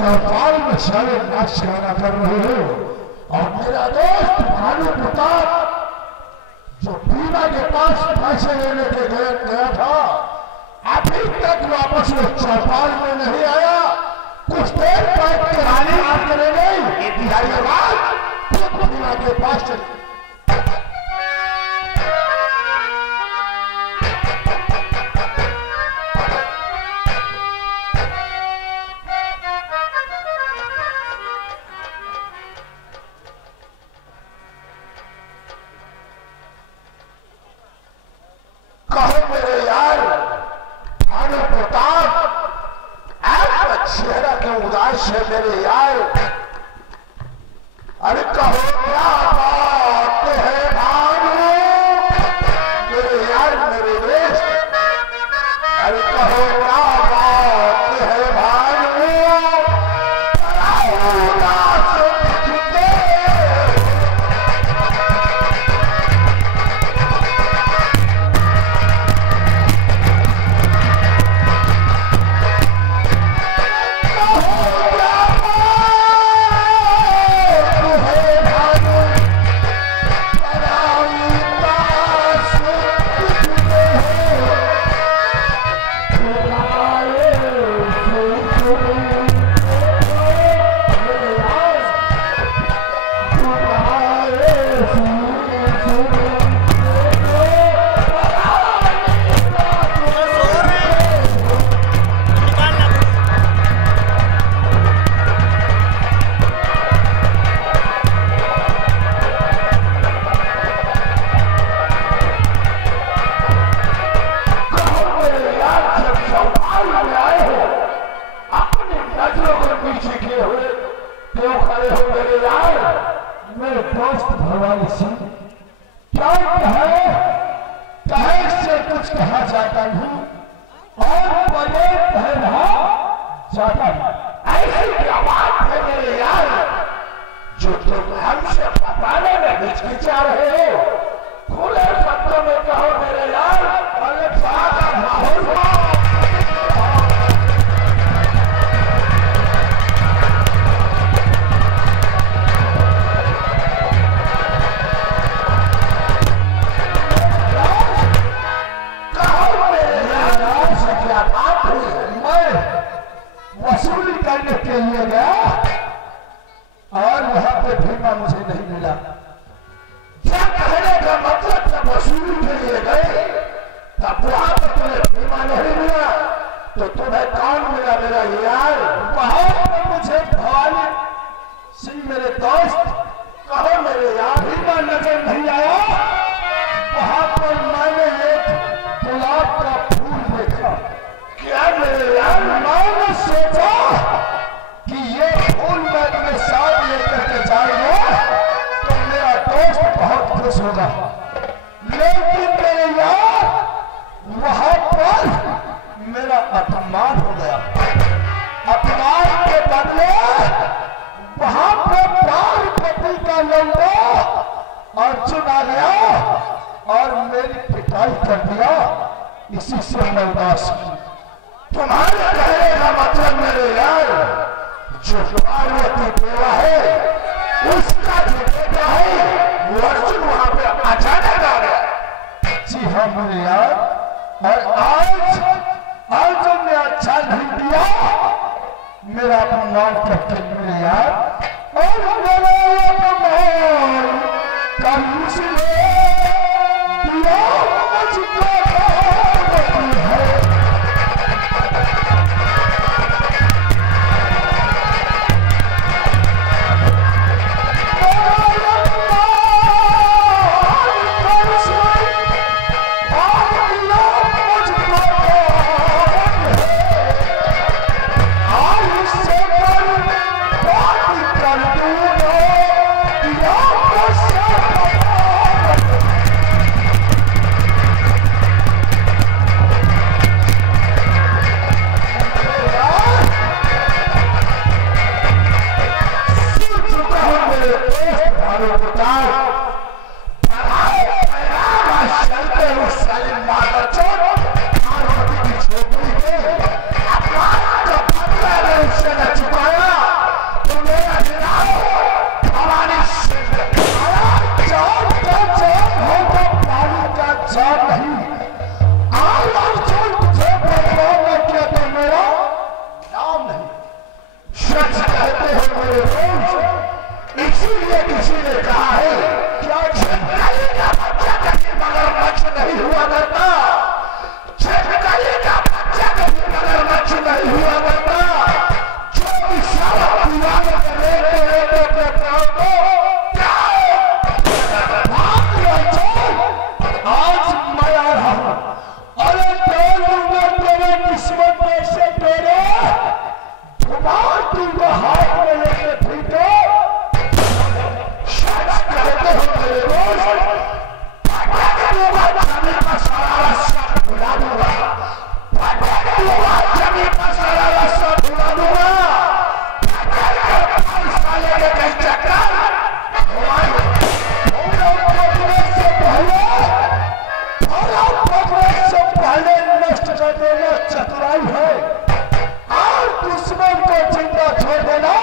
चौपाल में सारे नाच गाना कर रहे हो और मेरा दोस्त भानु प्रताप जो बीमा के पास पैसे लेने के गया था अभी तक वापस वो चौपाल में नहीं आया। कुछ देर बाद कराने बात करेंगे ये बिहारी आवाज बीमा के पास चले। कहो मेरे यार भानु प्रताप आपका चेहरा क्यों उदास है मेरे यार। अरे कहो क्या बात है भानु मेरे यार मेरे देश। अरे कहो क्या बात है भानु दूंगा, जमीन पर सारा रस्सा फुला दूंगा, पटक दूंगा, जमीन पर सारा रस्सा फुला दूंगा, साले के कहीं चक्कर से पहले नष्ट कर देना चतुराई है, और दुश्मन को जिंदा छोड़ देना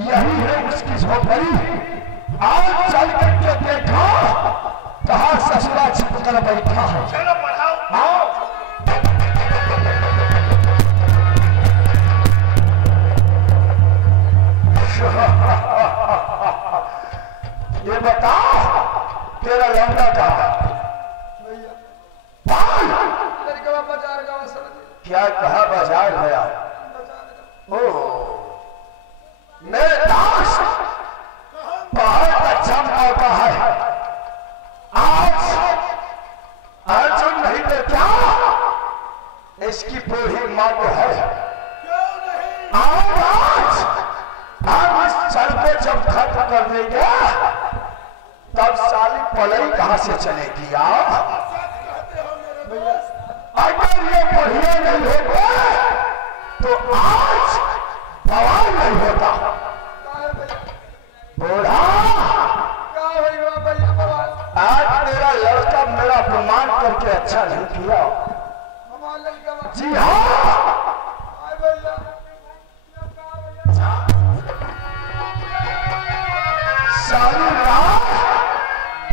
यही है उसकी झोपड़ी। आज चल करके देखा कहा ससुरा छिप कर बैठा है। चलो बढ़ाओ। आओ। ये बता तेरा लौंडा कहा? क्या कहा? बाजार गया। ओह मेरे दास बहुत अच्छा मौका है। आज अर्जुन नहीं तो क्या इसकी बूढ़ी मां को है। आज हम इस चल को जब खत्म कर देंगे तब साली पलई कहां से चलेगी? अगर ये बढ़िया नहीं होगा तो आज सवाल नहीं होता। बूढ़ा आज तेरा लड़का मेरा अपमान करके अच्छा नहीं किया। जी हाँ सारी रात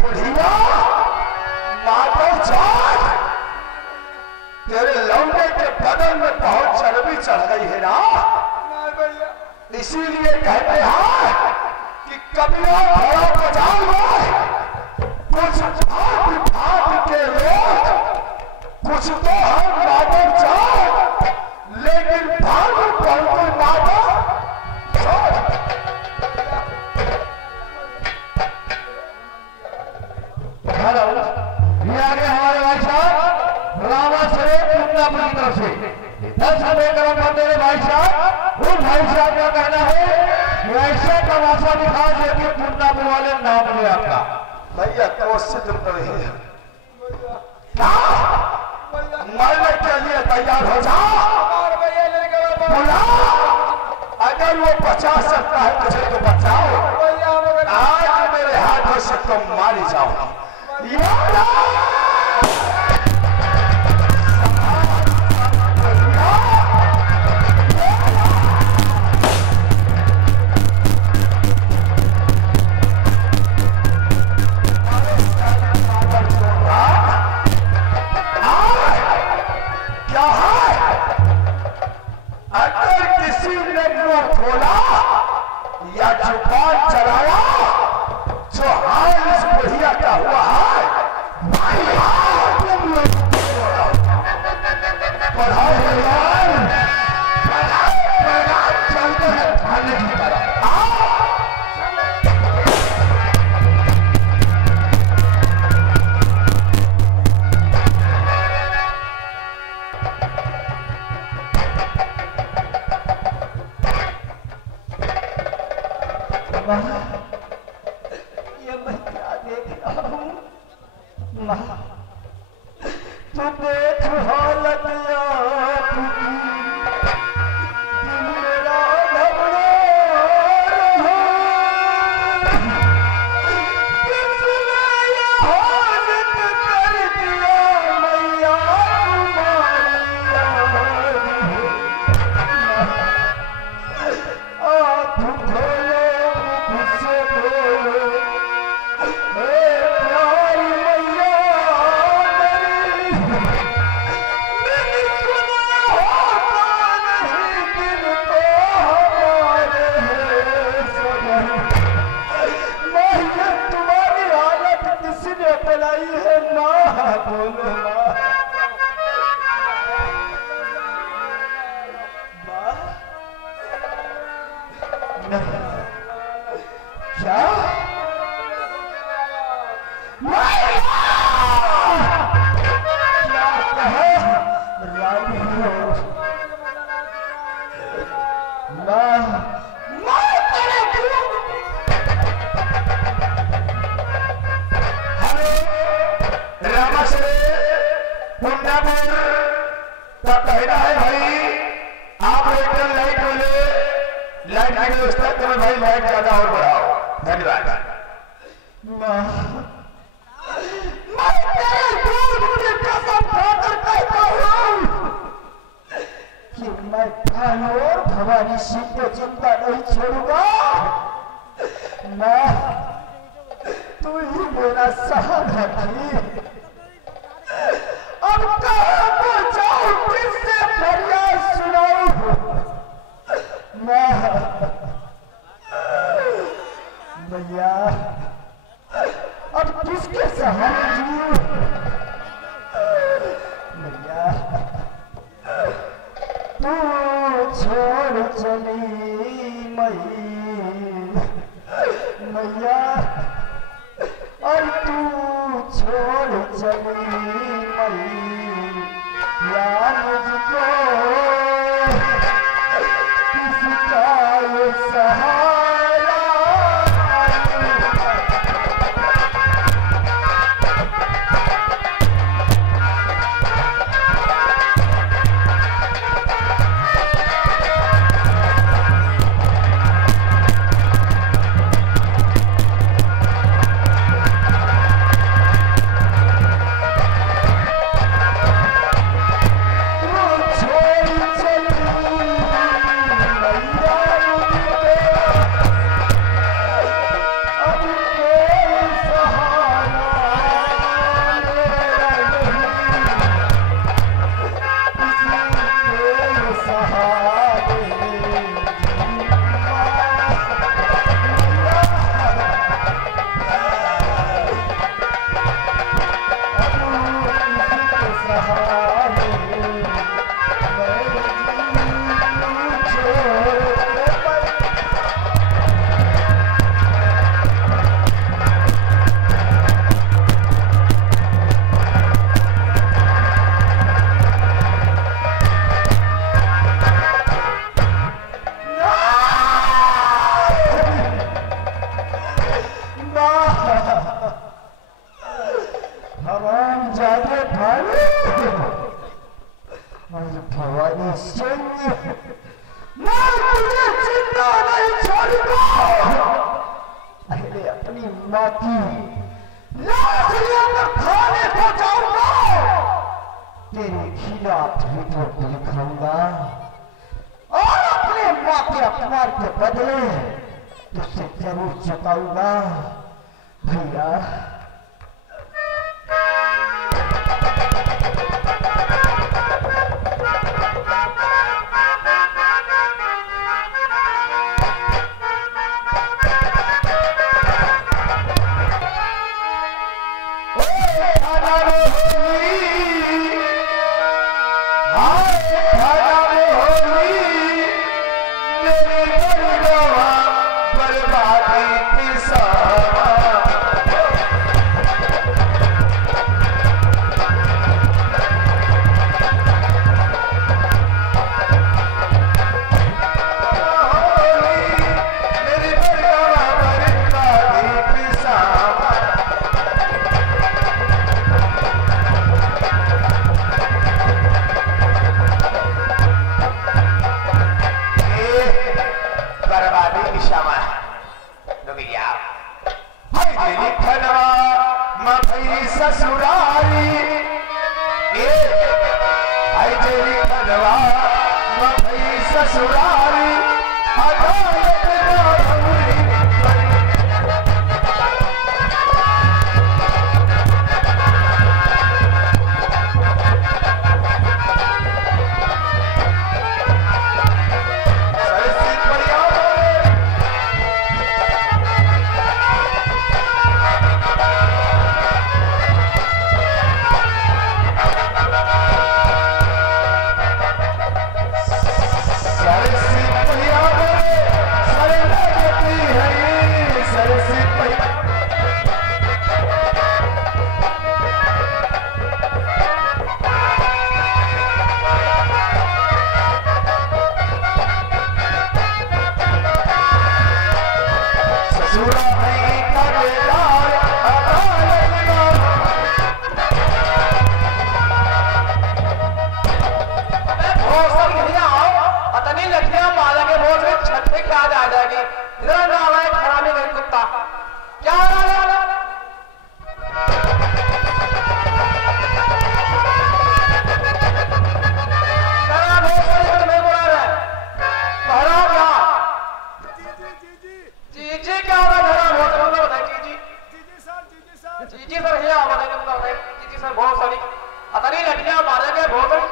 बुढ़िया माधव जाट तेरे लौंडे के बदन में बहुत चर्बी चढ़ गई है ना, इसीलिए कहते हैं कि कबियों घोड़ा बाजार में कुछ भाग के लोग कुछ तो हम माधव जाए लेकिन भाग बहुत माधव हेलो ये आगे हमारे भाई साहब रामा से कुंदापुर की तरफ से 10 हमें करम मेरे भाई साहब। उन भाई साहब का कहना है ऐसा तमाशा दिखा देते कुंदापुर वाले नाम ले आपका भैया कोशिश कर रही है। मरने के लिए तैयार हो जाओ। बोला अगर वो बचा सकता है मुझे तो बचाओ। आज मेरे हाथों से तुम मारी जाओ। अगर किसी ने मुंह खोला या जुबान चलाया जो हाल इस बुढ़िया का हुआ है आई है ना बोलो ना क्या कहना है भाई आप एक लाइट की व्यवस्था करें भाई, लाइट ज्यादा और बढ़ाओ। धन्यवाद। मैं तेरे दूध की कसम खाकर कहता हूं कि मैं भाई और भवानी सिंह को जिंदा नहीं छोड़ूंगा। मैं तू ही मेरा सहारा थी। अब कहां को जाऊं, किससे फरियाद सुनाऊं? भैया अब किसके सहारे जीऊं? भैया तू छोड़ चली मैया, और तू छोड़ चली मैया, मुझको किसका ये सहारा? भवानी सिंह, मैं तुझे जिंदा नहीं छोड़ूंगा। पहले अपनी माँ की लाश लेकर खाने को जाऊंगा, तेरे खिलाफ रिपोर्ट लिखाऊंगा और अपने माँ के अपमान के बदले तुझसे जरूर चुकाऊंगा। भैया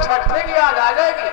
छठने की याद आ जाएगी।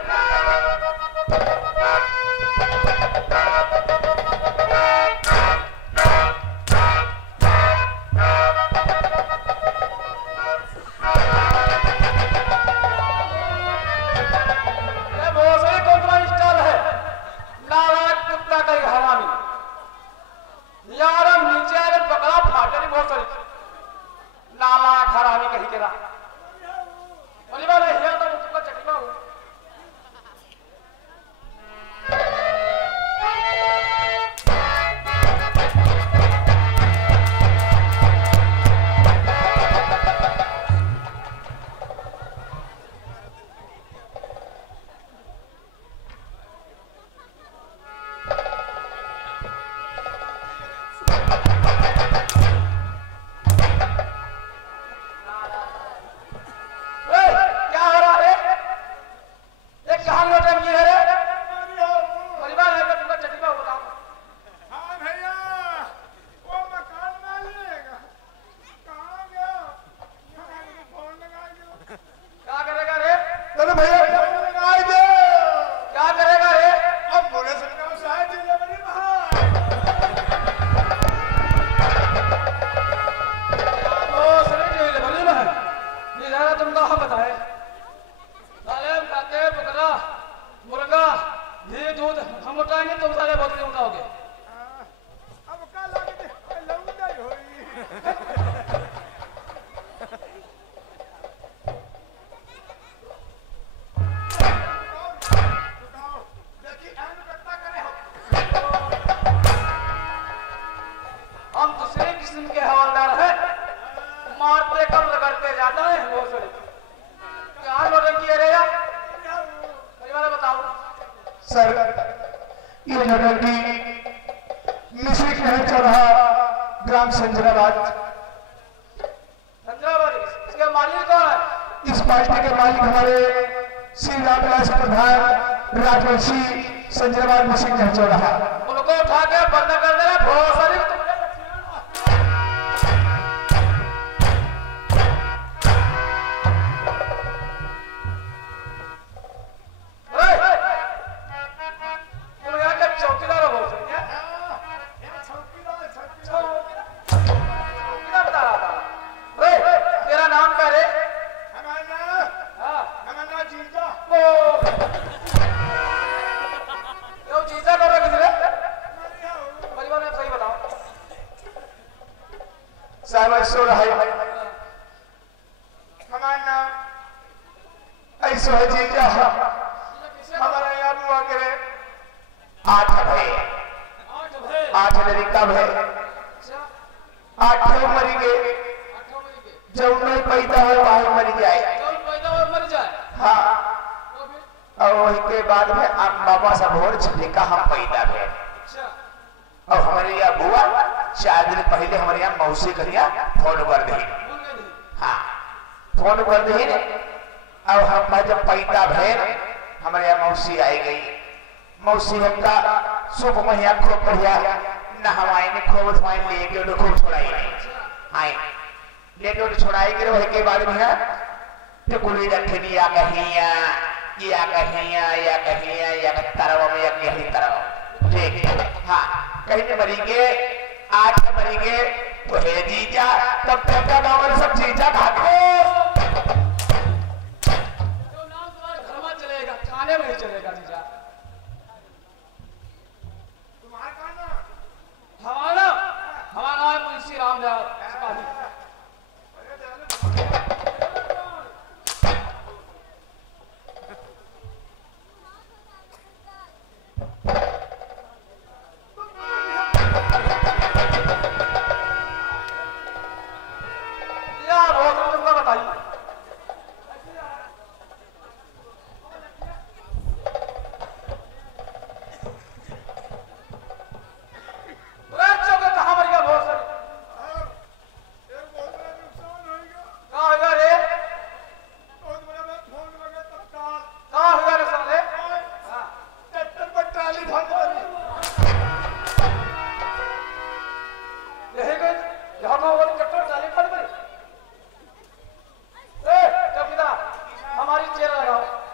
हमारी चेहरा लगाओ।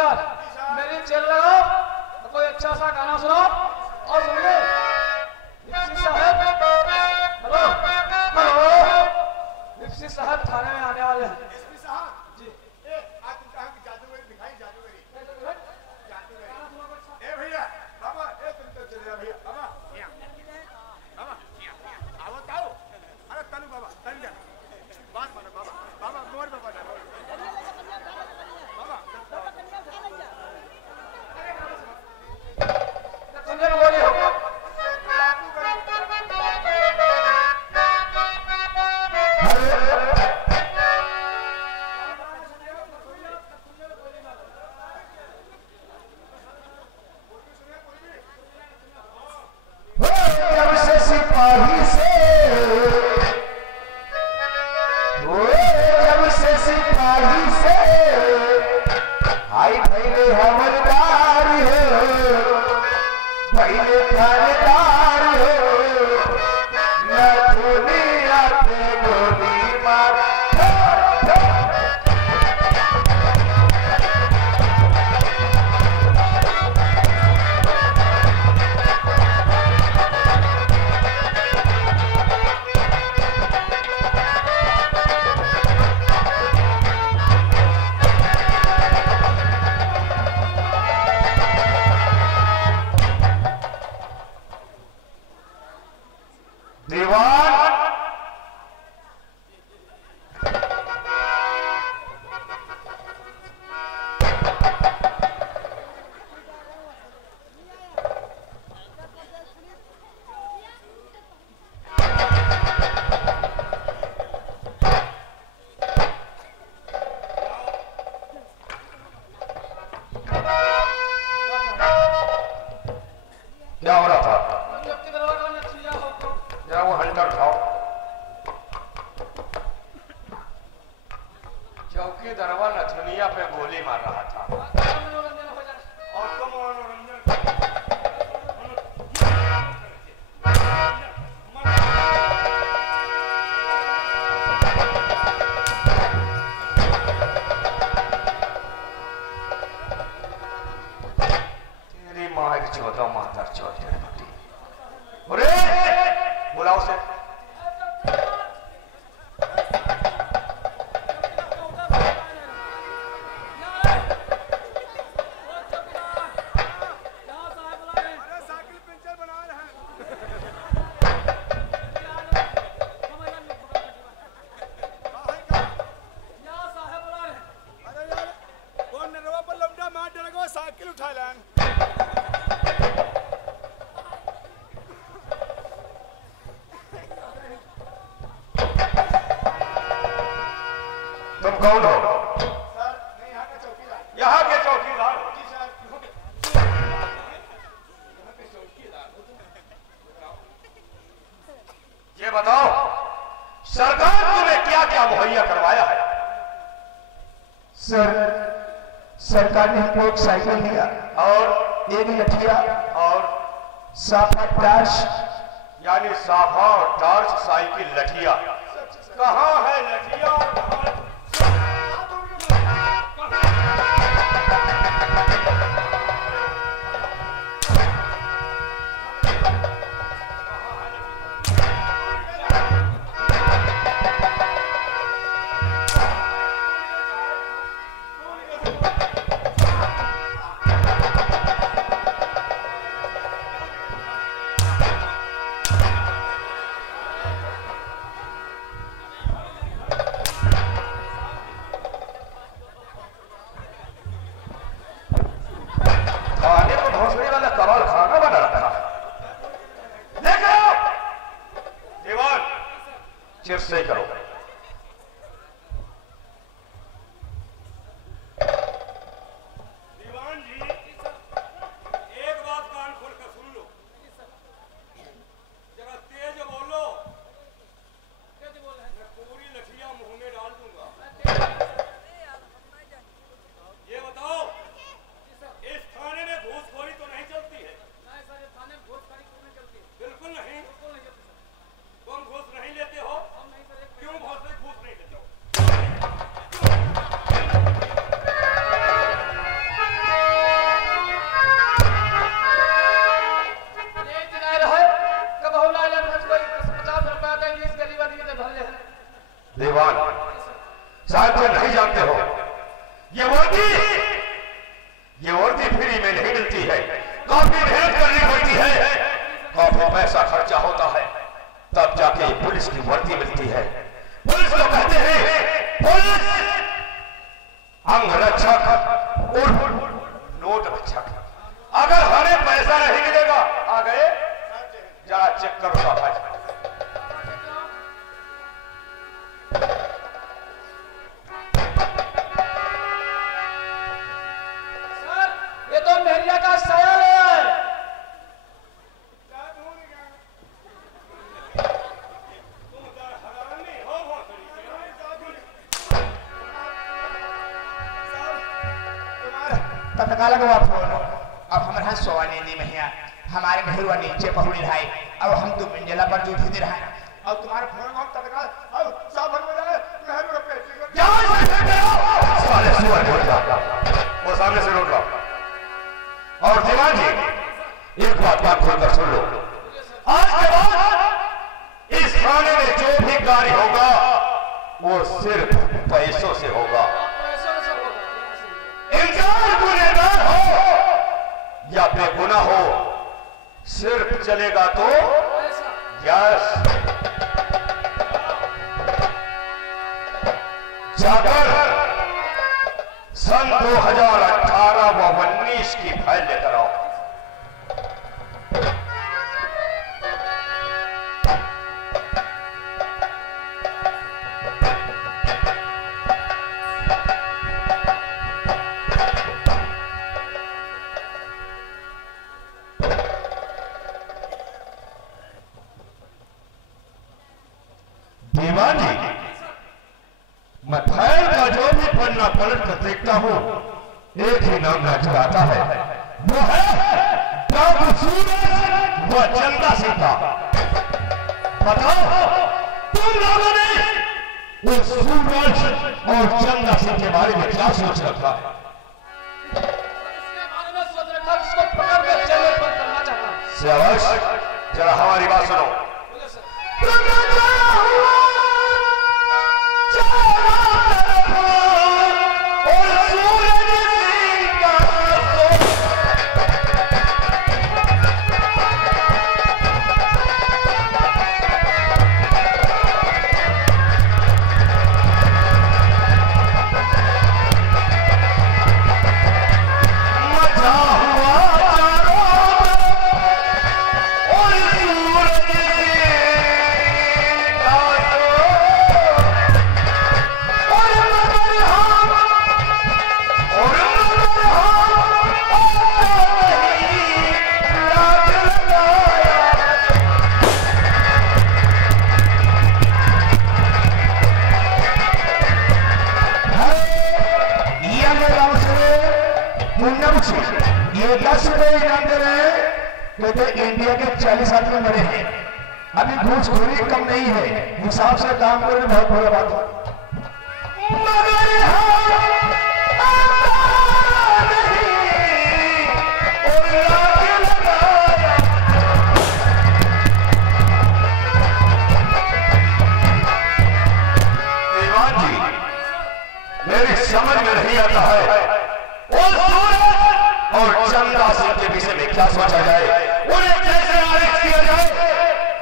हवलदार मेरी चेयर लगाओ तो कोई अच्छा सा गाना सुनाओ और सुनिए लिप्सी साहब हेलो हेलो लिप्सी साहब थाने में आने वाले हैं एसपी साहब जी आज तुम कहां की जादूगरी दिखाई जादूगरी ए भैया बाबा ए तुम तो चले जा भैया बाबा आओ ताऊ अरे तनु बाबा तन जा बात मानो बाबा बाबा मोर बाबा सुनने में बोलिए हो जब से सिपाही से जब से सिपाही से आई पहले हवलदार हो पहले थानेदार हो न दुनिया पे गोली मार दीवान क्या हो रहा था जरा वो हल्का उठाओ चौकी दरवा नथुनिया पे गोली मार रहा था और तुम मनोरंजन तेरी माँ एक चौथा मातर चौथे अरे बुलाओ से अरे साइकिल पंचर बना रहे हैं अरे यार कौन नरवा पर लमडा मार डरगो साइकिल उठा लान तुम कौन हो सर मैं यहाँ का चौकीदार यहाँ के चौकीदार जी सर यहाँ के चौकीदार ये बताओ सरकार तुम्हें क्या क्या मुहैया करवाया है सर सरकार ने हमको एक साइकिल दिया और एक लठिया और साफा टार्च यानी साफा और टार्च साइकिल लठिया कहाँ है लठिया दीवान शायद तुम नहीं जानते हो, ये वर्दी फ्री में नहीं मिलती है, काफी मेहनत करनी पड़ती है, काफी पैसा खर्चा होता है, तब जाके पुलिस की वर्दी मिलती है। पुलिस को कहते हैं पुलिस अंगरक्षक और नोट रक्षक। अगर हमें पैसा नहीं मिलेगा, आ गए जरा चेक करो भाई। सर ये तो मेहरिया का सयाल है। तत्काल को आप बोलो अब हमारे यहाँ सोवानी दी महिया हमारे घरवा नीचे पहुड़ी रहा है, अब हम तो मंजिला पर जो भी रहा है अब तुम्हारे फोन को तत्काल अब सब हो जाए मेहर को पैसे को जाओ साले सुअर बोल जा, वो सामने से रोक लो। और दीवान जी एक बात खोलकर सुन लो, आज के बाद इस थाने में जो भी कार्य होगा वो सिर्फ पैसों से होगा। इंसान गुनहगार हो या बेगुनाह हो, सिर्फ चलेगा तो यस। जाकर सन 2018 व 19 की फाइल लेकर आओ। दीवान जी, मैं फाइल का जो भी पन्ना पलट कर देखता हूं एक ही नाम नजर आता है, वो है डॉक्टर सूरज व चंदा सिंह का। बताओ तुम लोगों ने उस सूरज और चंदा सिंह के बारे में क्या सोच रखा है? इसके बारे में सोच रखा है, इसको पकड़ कर जेल में बंद करना चाहता हूं। शाबाश, जरा हमारी बात सुनो। बोले सर। ये 10 रुपए इनाम दे रहे हैं, कहते इंडिया के 40 आदमी मरे हैं, अभी घूसखोरी कम नहीं है, हिसाब से काम करने बहुत बड़ा बात है। दीवान जी, मेरी समझ में नहीं आता है और चंदा सिंह के विषय में क्या सोचा जाए, उन्हें कैसे अरेस्ट किया जाए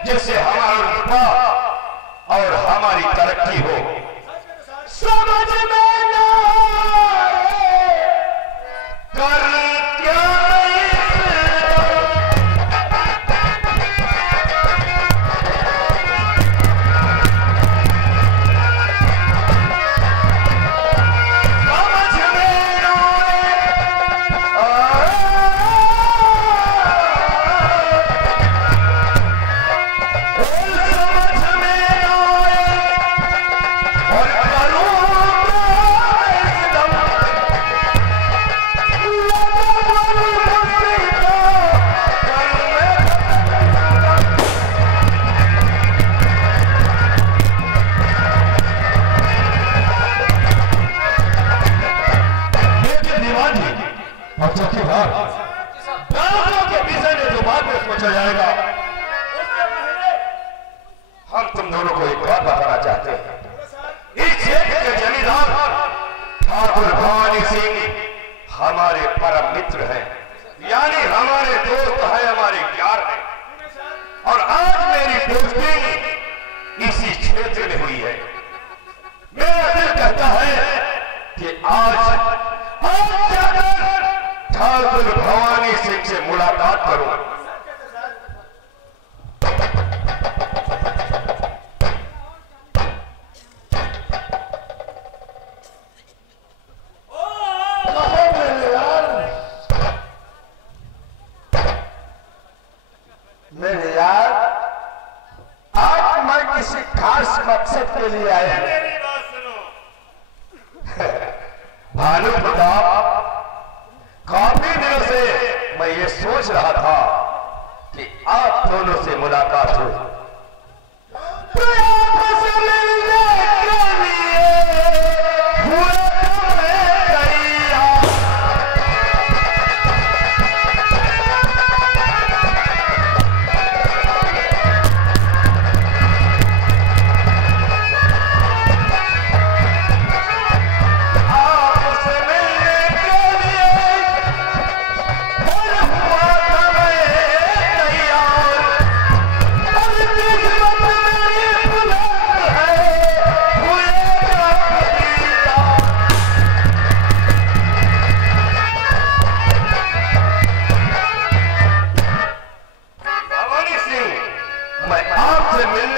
जिससे हमारा रुतबा और हमारी तरक्की हो। समझ में ना कर क्या मित्र हैं, यानी हमारे दोस्त हैं, हमारे यार हैं। और आज मेरी दोस्ती इसी क्षेत्र में हुई है। मेरा दिल कहता है कि आज जाकर ठाकुर भवानी सिंह से मुलाकात करूं। मेरे यार, आज मैं किसी खास मकसद के लिए आया हूं। मेरी बात सुनो। भानु प्रताप, काफी दिनों से मैं ये सोच रहा था कि आप दोनों से मुलाकात हो। तो आपसे मिलने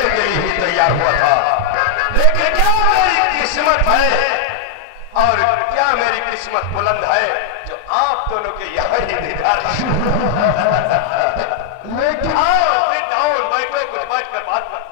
के लिए हुए तैयार। किस्मत बुलंद है जो आप दोनों के यहाँ ही दीदार लेकिन आओ, बैठो, कुछ बैठ कर बात कर।